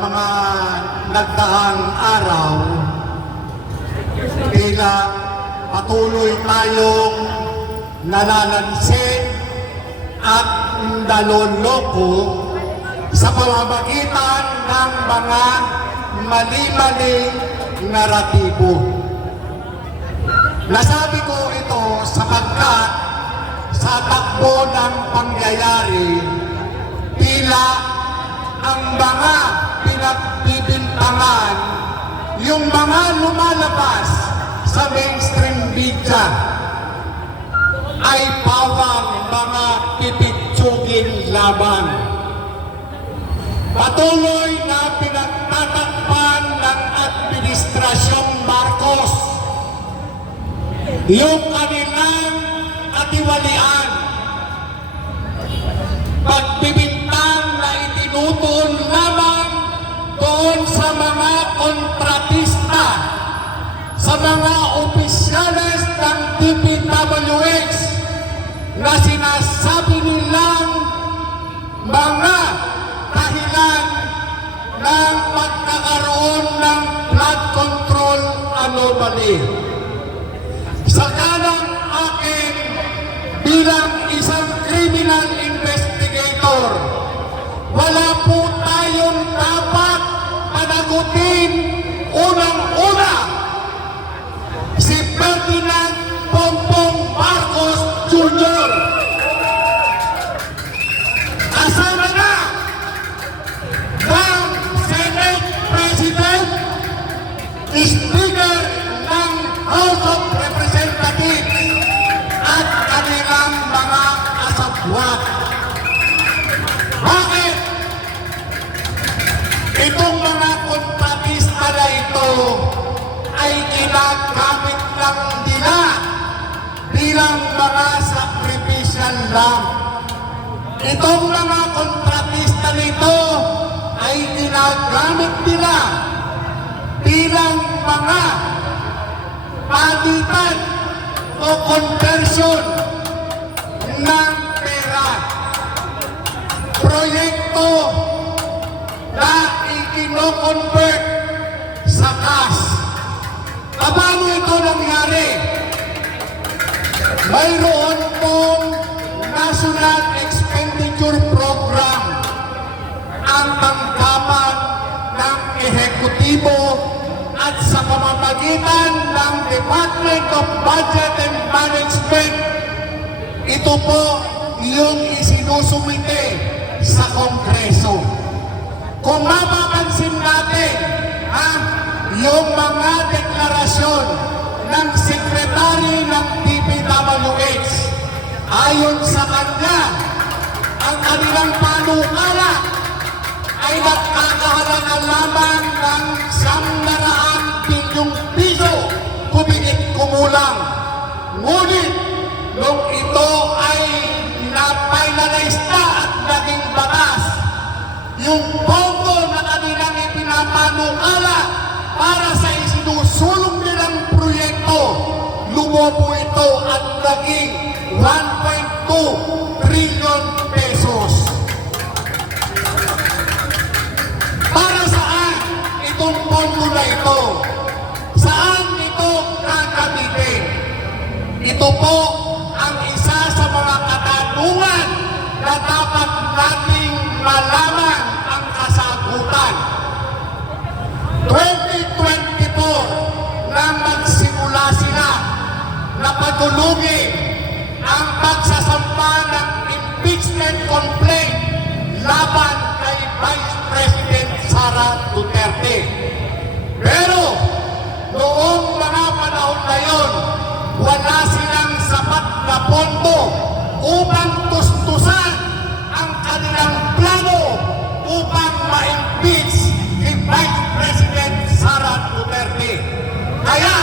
mga nagdaang araw, tila patuloy tayong nalalagsit at naloloko sa pamamagitan ng mga mali-maling naratibo. Nasabi ko ito sapagkat sa takbo ng pangyayari, tila ang mga pinagbibintangan, yung mga lumalabas sa mainstream media, ay pawang mga pipitsugin laban. Patuloy na pinagtatakpan ng Administrasyong Marcos yung kanilang katiwalian. Pagbibintang na itinutuon lamang doon sa mga kontratista, sa mga opisyales ng DPWH na sinasabi nilang mga dahilan ng pagkakaroon ng flood control anomaly. Sa kanang akin bilang isang criminal investigator, wala po tayong dapat panagutin unang-una si Ferdinand Bongbong Marcos Jr. Kasama na ng Senate President, Speaker ng House of Representatives at kanilang mga kasabwat. Bakit? Itong mga kontratista na ito ay ginagamit lang nila bilang mga sakripisyal lang. Itong mga kontratista nito ay ginagamit nila bilang mga pagitan o conversion ng pera. Proyekto na ikino-convert sa cash. Paano ito nangyari? Mayroon pong National Expenditure Program ang tanggapan ng ehekutibo at sa pamamagitan ng Department of Budget and Management, ito po yung isinusumite sa Kongreso. Kung mapapansin natin, yung mga deklarasyon ng Secretary ng DPWH, ayon sa kanya, ang kanilang panukala ay nagkakahalaga lamang ng 100 bilyong piso kumit-kumulang. Ngunit, nung ito ay na-finalize na at naging batas, yung pondo na kanilang ipinapanukala para sa isinusulong nilang proyekto, lumobo ito at naging 1.2 trillion pesos. Para saan itong pondo na ito? Saan ito gagamitin? Ito po ang isa sa mga katanungan na dapat nating malaman ang kasagutan. 2024 nang magsimula sila na pagulungin ang pagsasampa ng impeachment complaint laban kay Vice President Sara Duterte. Pero noong mga panahon na yon, wala silang sapat na pondo upang tustusan ang kanilang plano upang ma-impeach si Vice President Sara Duterte. Kaya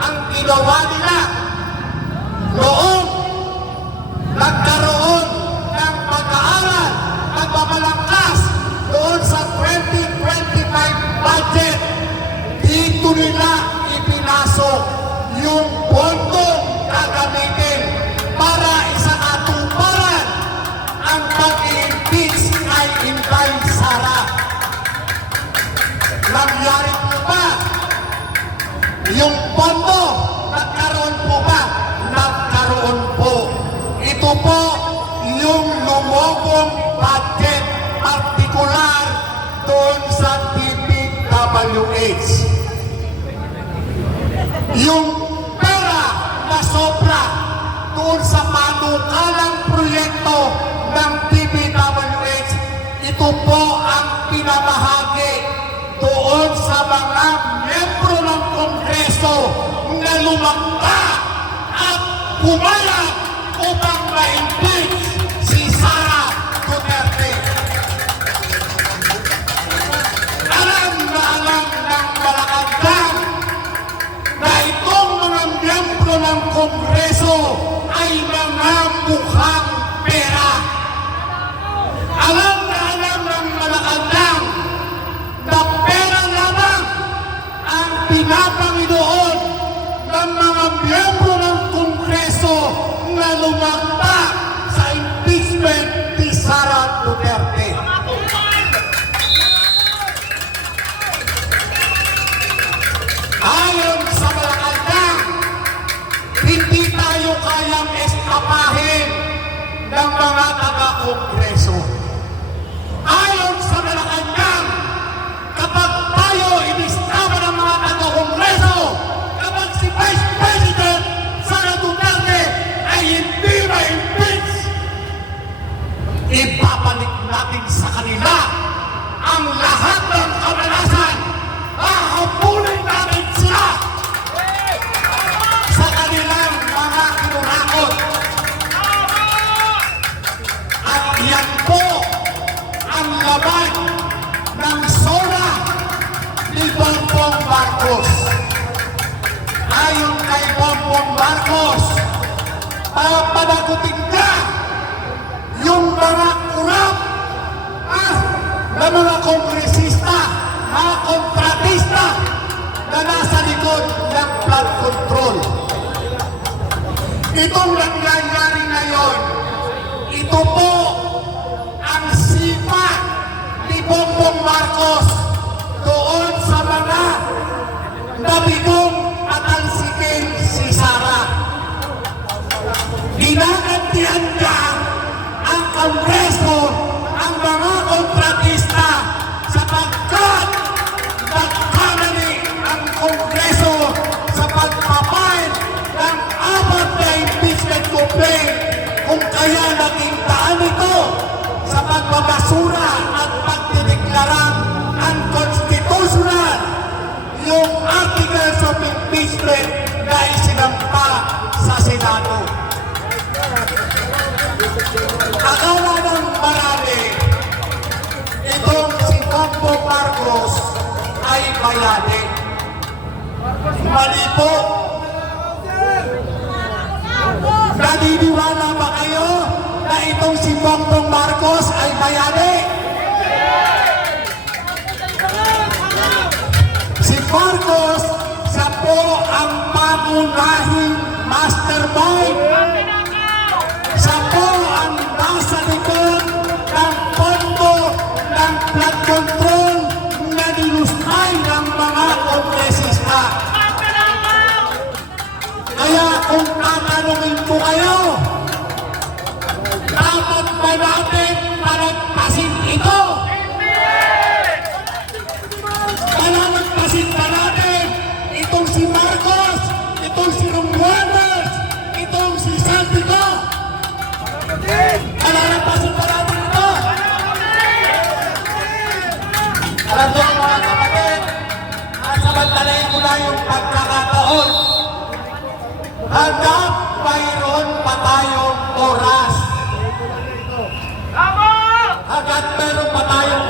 ang ginawa nila noong nagkaroon ng pag-aaral, pagbabalangkas doon sa 2025 budget, dito nila ipinasok yung pondong gagamitin para isakatuparan ang pag-i-impeach kay Inday Sara. DPWH. Yung pera na sobra doon sa panukalang proyekto ng DPWH, ito po ang pinamahagi doon sa mga miyembro ng Kongreso na lumangka at pumayag upang ma-impeach si Sara Duterte. Alam ng Malacanang na itong mga miyembro ng Kongreso ay mga mukhang pera. Alam ng Malacanang na pera lamang ang pinapanginoon ng mga miyembro ng Kongreso na lumagpa sa impeachment ni Sara Duterte. Ayon sa Malacanang, hindi tayo kayang eskapahin ng mga taga-Kongreso. Ayon sa Malacanang, kapag tayo inistama ng mga taga-Kongreso, kapag si Vice President Sara Duterte ay hindi ma-impeach, ibabalik natin sa kanila ang lahat ng kamalasan. Hahabulin natin sila sa kanilang mga kinurakot. At yan po ang laban ng SORA ni Bongbong Marcos. Ayon kay Bongbong Marcos, panagutin niya yung mga kurap na mga kongresista, mga kontratista na nasa likod ng flood control. Itong nangyayari ngayon, ito po ang sipa ni Bongbong Marcos doon sa mga nabigong at talsikin si Sara. Ginagantihan niya ang Kongreso, ang mga kontratista, sapagkat nagkamali ang Kongreso sa pagpapile ng 4 na impeachment complaint, kung kaya naging daan ito sa pagbabasura at pagdideklarang unconstitutional yung articles of impeachment na isinampa sa Senado. Akala ng marami, itong si Bongbong Marcos ay bayani. Mali po. Naniniwala ba kayo na itong si Bongbong Marcos ay bayani? Si Marcos, siya po ang pangunahing mastermind. Siya po ang nasa likod ng pondo ng flood control na nilustay ng mga kongresista. Kaya kung tatanungin ko kayo, dapat ba natin palagpasin ito? Palagpasin ba natin itong si Marcos, itong si Romualdez, itong si Santiago? Palagpasin ba natin ito? Alam niyo mga kapatid, samantalahin ko na yung pagkakataon. Hanggang mayroon pa tayong oras. Hanggang mayroon pa tayong